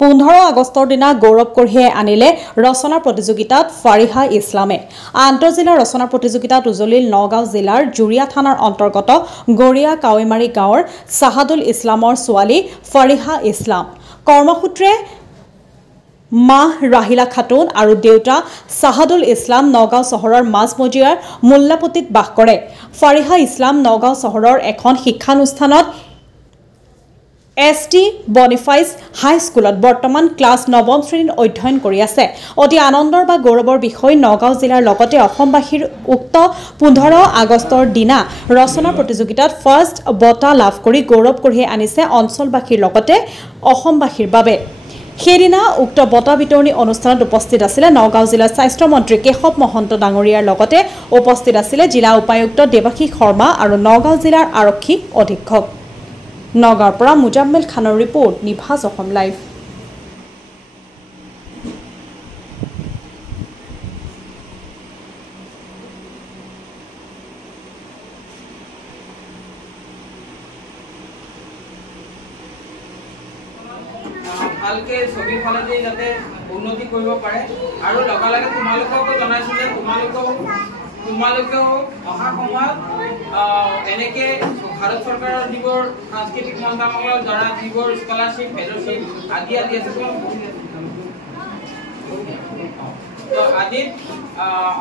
15 আগষ্টৰ দিনা গৌৰৱ কঢ়িয়াই আনিলে ৰচনা প্ৰতিযোগিতাত ফাৰিহা ইছলামে। আন্তঃজিলা ৰচনা প্ৰতিযোগিতাত উজলিল নগাঁও জিলাৰ জুৰিয়া থানাৰ অন্তৰ্গত গৰিয়া কাৱৈমাৰী গাঁৱৰ চাহাদুল ইছলামৰ ছোৱালী ফাৰিহা ইছলাম। কৰ্মসূত্ৰে মা ৰাহিলা খাতুন আৰু দেউতা চাহাদুল ইছলাম নগাঁও চহৰৰ মাজমজিয়াৰ মোল্লাপট্টিত বাস কৰে। ফাৰিহা ইছলাম নগাঁও চহৰৰ এখন শিক্ষানুষ্ঠানত এছ.টি. বনিফাইচ হাইস্কুলত বৰ্তমান ক্লাছ 9ম শ্ৰেণীত অধ্যয়ন কৰি আছে। অতি আনন্দৰ বা গৌৰৱৰ বিষয় নগাঁও জিলাৰ লগতে অসমবাসীৰ উক্ত 15 আগষ্টৰ দিনা ৰচনা প্ৰতিযোগিতাত ফাৰ্ষ্ট বঁটা লাভ কৰি গৌৰৱ কঢ়িয়াই আনিছে অঞ্চলবাসীৰ লগতে অসমবাসীৰ বাবে। সেইদিনা উক্ত বঁটা বিতৰণী অনুষ্ঠানত উপস্থিত আছিলে নগাঁও জিলাৰ স্বাস্থ্য মন্ত্ৰী কেশৱ মহন্ত ডাঙৰীয়াৰ লগতে উপস্থিত আছিলে জিলা উপায়ুক্ত দেৱাশীষ শৰ্মা আৰু নগাঁও জিলাৰ আৰক্ষী অধীক্ষক। নগাঁৱৰ পৰা মুজাম্মেল খানৰ ৰিপৰ্ট, নিভাজ অসম লাইভ। ভালকে ছবি ফালেদি যাতে উন্নতি কৰিব পাৰে আৰু লগালগে তোমালোককো জনাইছো যে তোমালোকেও অহা সময়ত এনেকে ভাৰত চৰকাৰৰ যিবোৰ সাংস্কৃতিক মন্ত্ৰালয়ৰ দ্বাৰা যিবোৰ স্কলাৰশ্বিপ ফেলোশ্বিপ আদি আছে তো আদিত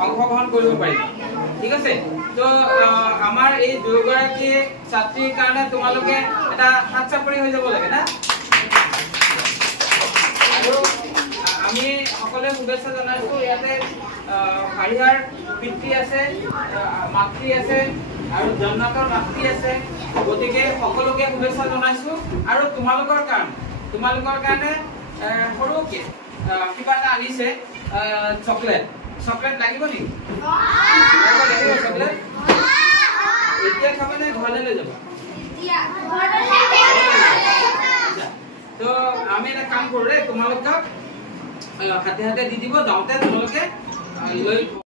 অংশগ্ৰহণ কৰিব পাৰিবা। ঠিক আছে, তো আমাৰ এই দুয়োগৰাকী ছাত্ৰীৰ কাৰণে তোমালোকে এটা হাত চাপৰি হৈ যাব লাগে না। আমি সকলোৱে শুভেচ্ছা জনাইছো। ইয়াতে ফাৰিহাৰ পিতৃ আছে, মাতৃ আছে আৰু জন্নাতৰ মাতৃ আছে, গতিকে সকলোকে শুভেচ্ছা জনাইছো। আৰু তোমালোকৰ কাৰণে সৰুকে কিবা এটা আনিছে, চকলেট লাগিব নেকি? লাগিব চকলেট? এতিয়া খাবানে ঘৰলৈ লৈ যাবা? তো আমি এটা কাম কৰো, তোমালোকক হাতে হাতে দি দিব, যাওঁতে তোমালোকে লৈ